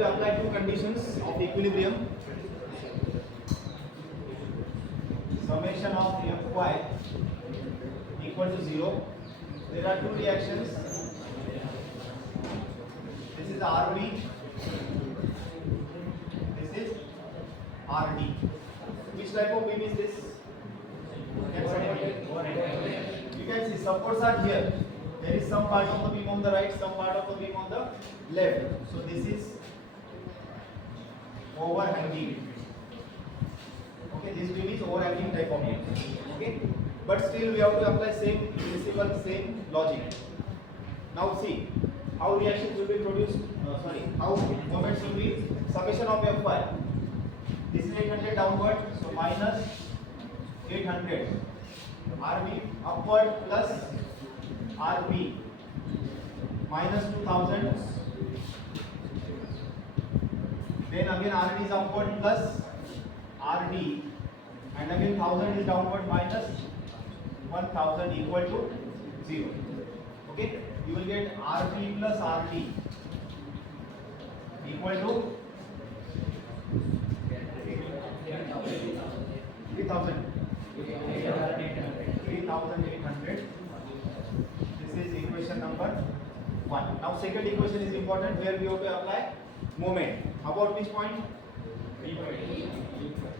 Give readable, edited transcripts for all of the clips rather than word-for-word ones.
to apply two conditions of equilibrium. Summation of Fy equal to 0. There are two reactions. This is RB. This is RD. Which type of beam is this? You can see supports are here. There is some part of the beam on the right, some part of the beam on the left. So this is overhanging. Okay, this beam is overhanging type of beam. Okay, but still we have to apply same principle, same logic. Now see how reactions will be produced. How moments will be summation of Fy. This is 800 downward, so minus 800. RB upward plus RB minus 2000. Then again RD is upward plus RD, and again 1000 is downward minus 1000 equal to 0. Okay, you will get RB plus RD equal to 3800. This is equation number 1. Now second equation is important, where we have to apply moment. About which point? We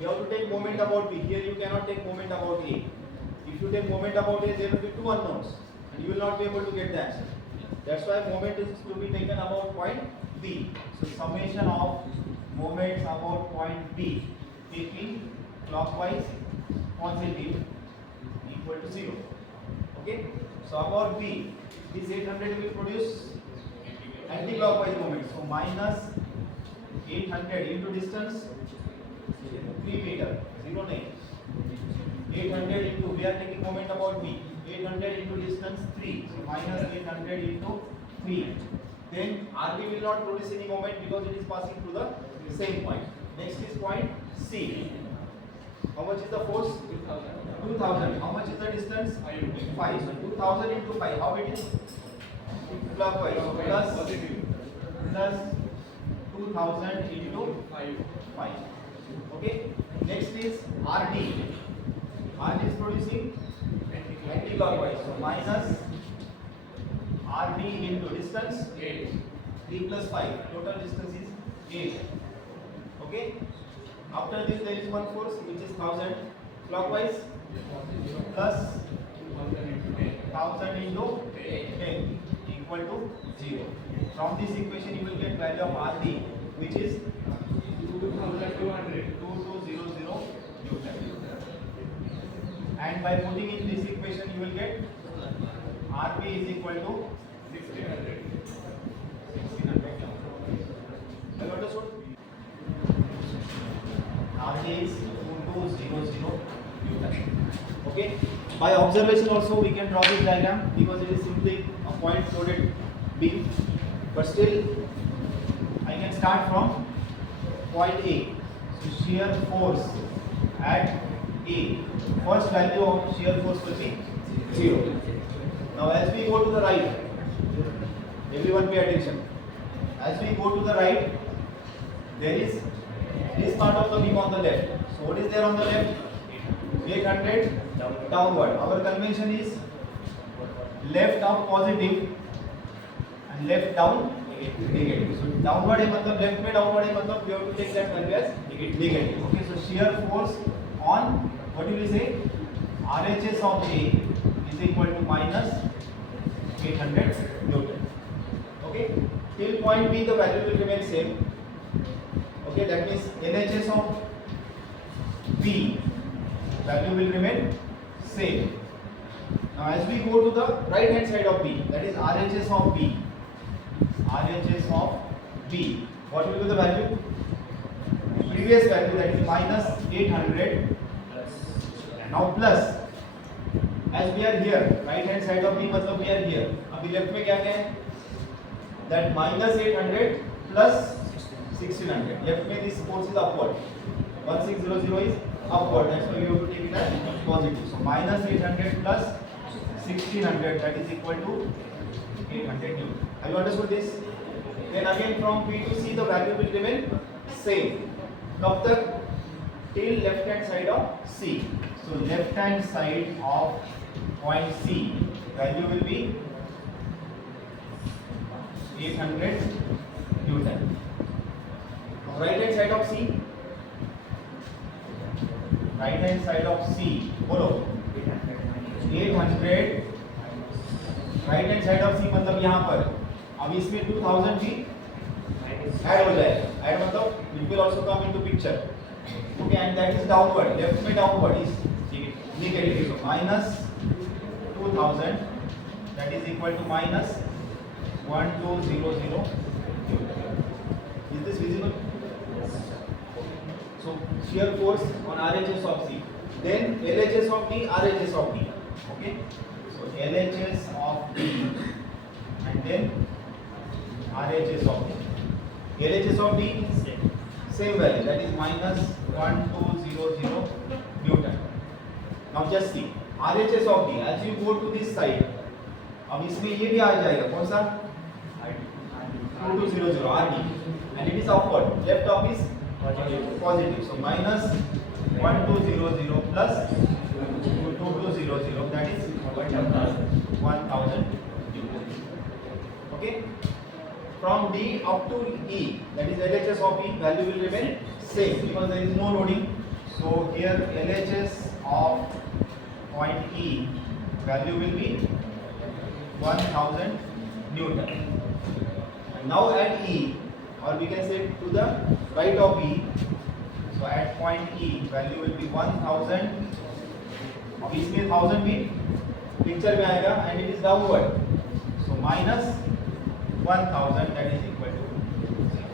have to take moment about B. Here you cannot take moment about A. If you take moment about A, there will be two unknowns and you will not be able to get the answer. That's why moment is to be taken about point B. So summation of moments about point B taking clockwise positive equal to 0. Okay, so about B, this 800 will produce anti-clockwise moment. So minus 800 into distance 3 meter, 0 9. 800 into, we are taking moment about B. 800 into distance 3, so minus 800 into 3. Then RB will not produce any moment because it is passing through the same point. Next is point C. How much is the force? 2000. How much is the distance? 5. So 2000 into 5. How it is? Clockwise. So plus 2000 into 5. Okay. Next is RD. RD is producing anti-clockwise. So minus RD into distance 3 plus 5. Total distance is 8. Okay. After this there is one force which is 1000 clockwise plus 1000 into 10 equal to 0. From this equation you will get value of RD, which is 2200 Newton. And by putting in this equation you will get RB is equal to 1600. Have you understood? RD is 2200 Newton. Okay. By observation also we can draw this diagram because it is simply a point loaded beam. But still, I can start from point A. So shear force at A. First value of shear force will be 0. Now as we go to the right, everyone pay attention. As we go to the right, there is this part of the beam on the left. So what is there on the left? 800 downward. Our convention is left up positive and left down negative. So downward है मतलब left में downward है मतलब we have to take that value as negative. Okay, so shear force on, what do we say? RHS of A is equal to minus 800 Newton. Okay, till point B the value will remain same. Okay, that means LHS of B value will remain same. Now as we go to the right hand side of B, that is RHS of B. RHS of B, what will be the value? Previous value, that is minus 800. Now plus, as we are here, right hand side of B मतलब we are here. अभी left में क्या है? That minus 800 plus 1600. Left में this force is upward. 1600 is upward. That's why we have to take it as positive. So minus 800 plus 1600, that is equal to 800 Newton. Have you understood this? Then again from B to C the value will remain same. कब तक? Till left hand side of C. So left hand side of point C value will be 800 Newton. Right hand side of C. Right hand side of C. बोलो 800. Right hand side of सी मतलब यहाँ पर अब इसमें 2000 भी add हो जाएगा. Add मतलब it will also come into picture. Okay and that is downward. Left में downward is negative. So minus 2000 that is equal to minus 1200. Is this visible? So shear force on RHS of C, then LHS of D, RHS of D. Okay, so LHS of D and then RHS of D. LHS of D same value, that is minus 1200 Newton. Now just see RHS of D as you go to this side. अब इसमें ये भी आ जाएगा कौन सा? 2200 RD and it is upward. Left of is positive. So minus 1200 plus 2200, that is 1000 Newton. Okay. From D up to E, that is LHS of E, value will remain same because there is no loading. So here LHS of point E value will be 1000 Newton. And now at E, or we can say to the right of E, so at point E value will be 1000. अब इसमें 1000 भी picture में आएगा and it is downward, so minus 1000, that is equal to 0.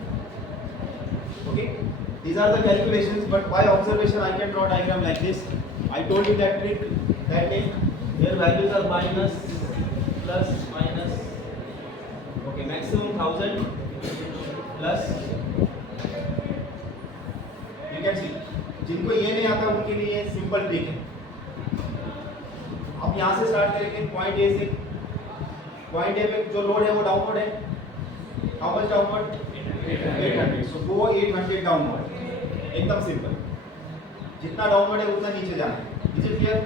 Okay, these are the calculations, but by observation I can draw diagram like this. I told you that trick, that here values are minus, plus, minus. Okay, maximum 1000 plus. You can see जिनको ये नहीं आता उनके लिए simple trick है. अब यहाँ से स्टार्ट करेंगे पॉइंट ए से. पॉइंट ए पे जो लोड है वो डाउनवर्ड है. How much downward? 800. So go 800 downward. एकदम सिंपल. जितना डाउनवर्ड है उतना नीचे जाना है. Is it clear?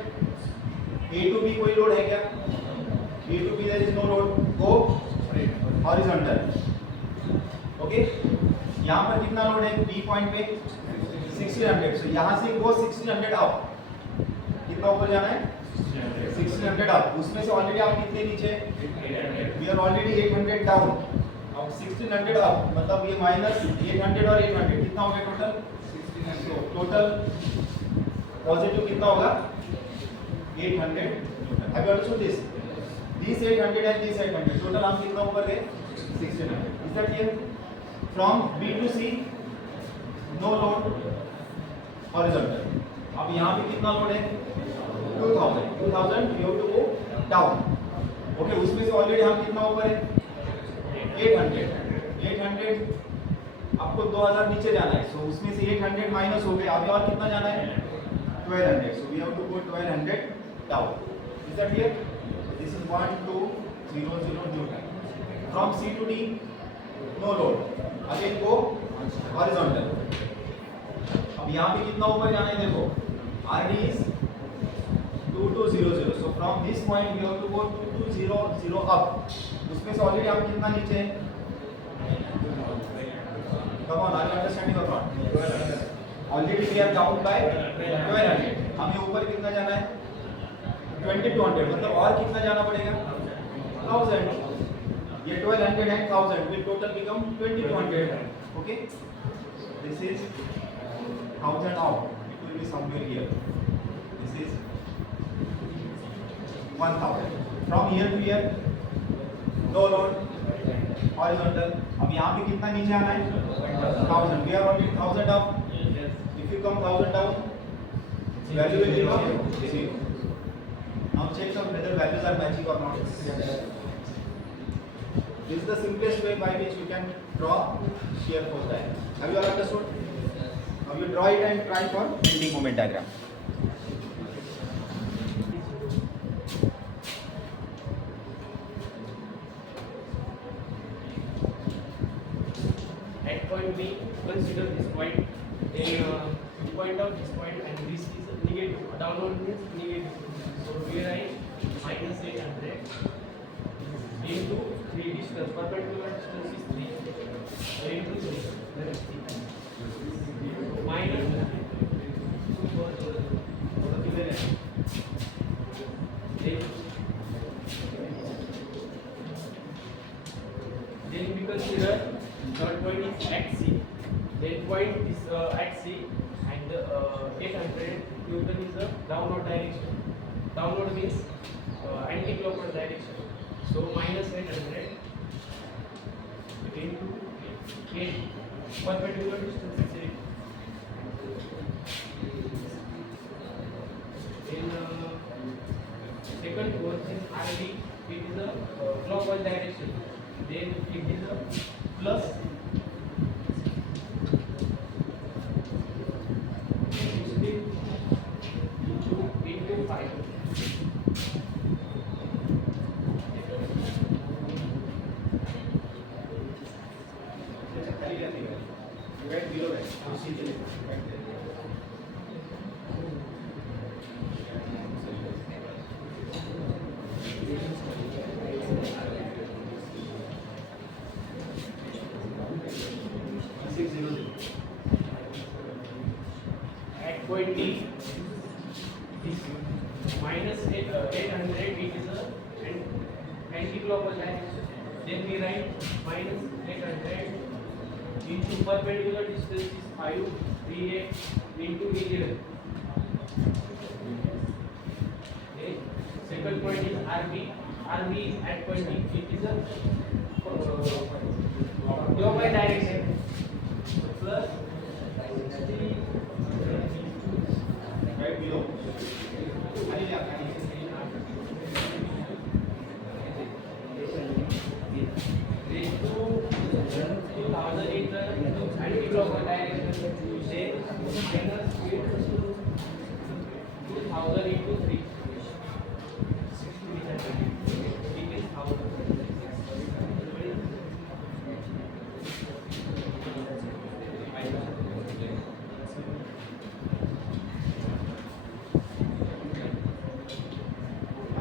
A to B कोई लोड है क्या? A to B there is no load. Go horizontal. Okay, यहाँ पर कितना लोड है? बी पॉइंट पे 1600. सो यहाँ से गो 1600 अप. कितना ऊपर जाना है? 1600 अप. उसमें से ऑलरेडी आप कितने नीचे? We are already 800 down. अब 1600 अप मतलब ये माइनस 800 और 800 कितना हो गया टोटल? 1600. तो टोटल पॉजिटिव कितना होगा? 800. Have you understood this? This 800 and this 800 total हम कितना ऊपर गए? 1600. Is that clear? From B to C, no load, horizontal. अब यहाँ पे कितना लोड है? 2000. 2000 we have to go down. Okay, उसमें से ऑलरेडी हम कितना ऊपर है? 800. 800 आपको 2000 नीचे जाना है. So उसमें से 800 माइनस हो गया. अभी और कितना जाना है? 1200. So we have to go 1200 down. Is that clear? This is 1200 Newton. From C to D, no load. Again go horizontal. अब यहाँ पे कितना ऊपर जाना है? देखो RD is 2200. So from this point we have to go 2200 up. उसमें से ऑलरेडी हम कितना नीचे हैं? Come on, are you understanding or not? Already we are down by 1200. हमें ऊपर कितना जाना है? 2200. मतलब और कितना जाना पड़ेगा? 1000. ये 1200 and 1000 will total become 2200. Okay, this is 1000 out. It will be somewhere here. This is 1000. From here to here, no load, horizontal. अब यहाँ पे कितना नीचे आना है? 1000. We are already 1000 up. If you come 1000 down, value will become 0. Now check some whether values are matching or not. This is the simplest way by which you can draw shear force diagram. Have you all understood? Now you draw it and try for bending moment diagram. at point B, consider this point. Then point of this point, and this is negative. Downward means negative. So we write minus 800 into 3 distance. Perpendicular distance is 3. Into 3. That is 3. Minus then we consider third point is at C. Then point is at C, and 800 Newton is the downward direction. Downward means anti-clockwise direction. So minus 800 into 8 perpendicular distance is 8. Then second force is RD. It is a clockwise direction. Then it is a plus 16 into 5. Right below that. You see the right there. 600. At point D, this minus 800, it is a anti-clockwise direction. Then we write minus 800 into perpendicular distance is 5, 3a into 11. Okay. Second point is RB. RB is at point D. It is a clockwise direction. Plus 60 Right below. Raise to 2000 in the anti-clockwise direction. Say minus 2000 into 3. 60 it is 1000.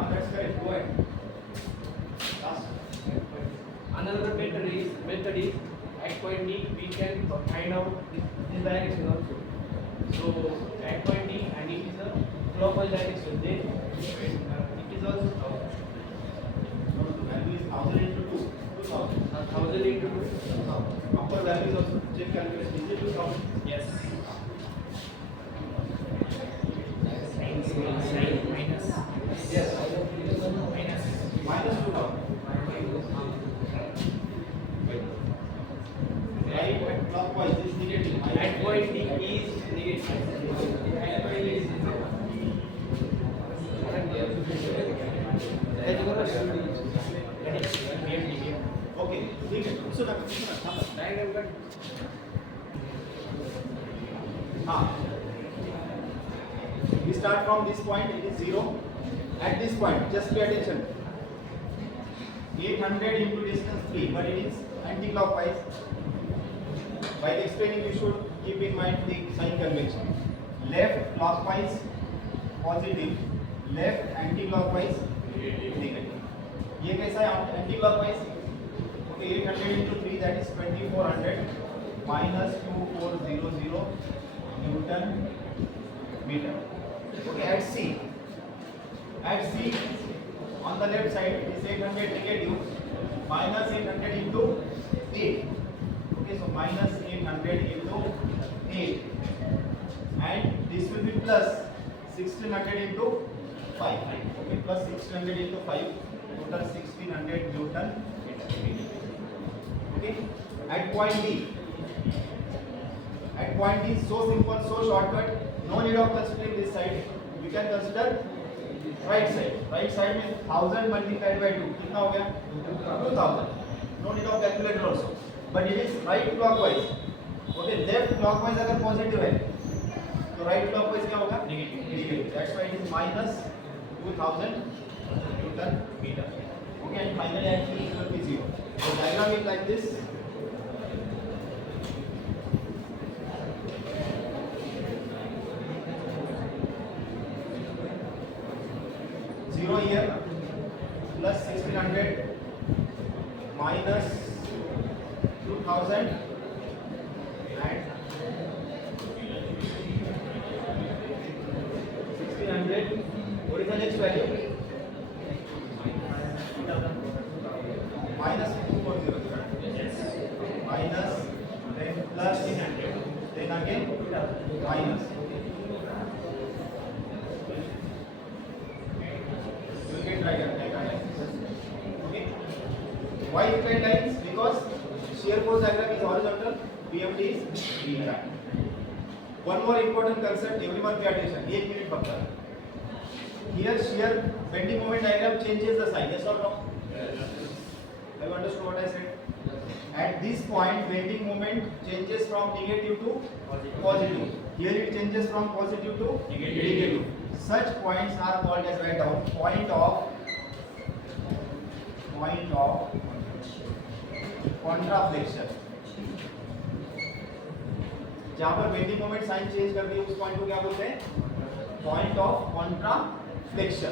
That's correct. Go ahead. Last. Another method is at point D we can find out this direction also. So at point D, and it is a clockwise direction, then it is also 1000. No, the value is 1000 into 2. 2000. 1000 into 2. Upper value is also check calculation. Is it 2000? Yes. Minus. Yes. Minus. Minus 2000. Right clockwise is negative. At point D is negative. At point D is Okay. ठीक है. सुना. diagram cut. हाँ. We start from this point. It is 0. At this point, just pay attention. 800 into distance 3, but it is anti-clockwise. While explaining, you should keep in mind the sign convention. Left clockwise positive, left anti-clockwise negative. ये कैसा है anti-clockwise? Okay, 800 into 3, that is 2400 minus 2400 Newton meter. Okay, at C. At C, on the left side, it is 800 negative minus 800 into 8. Okay, so minus 800 into 8. And this will be plus 1600 into 5. Okay, plus 1600 into 5. Total 1600 Newton. Okay, at point D. At point D, so simple, so shortcut. No need of considering this side. We can consider right side. Right side means 1000 multiplied by 2. कितना हो गया? 2000. No need of calculator also. But it is right clockwise. Okay, left clockwise अगर positive है, तो right clockwise क्या होगा? Negative. That's why it is minus 2000 Newton meter. Okay, and finally at E equal to 0. The diagram is like this. 2000 and what is the next value? Minus 240. Minus, then plus, then again minus. You will get right hand axis. Okay. Why straight lines? Because shear force diagram is horizontal, BMD is beta. One more important concept, everyone pay attention. 1 minute फक्त. Here shear bending moment diagram changes the sign. Yes or no? Have you understood what I said? At this point, bending moment changes from negative to positive. Here it changes from positive to negative. Such points are called as, write down, point of contraflexion. जहाँ पर bending moment sign change कर दिए उस point को क्या बोलते हैं? Point of कॉन्ट्राफ्लेक्शन.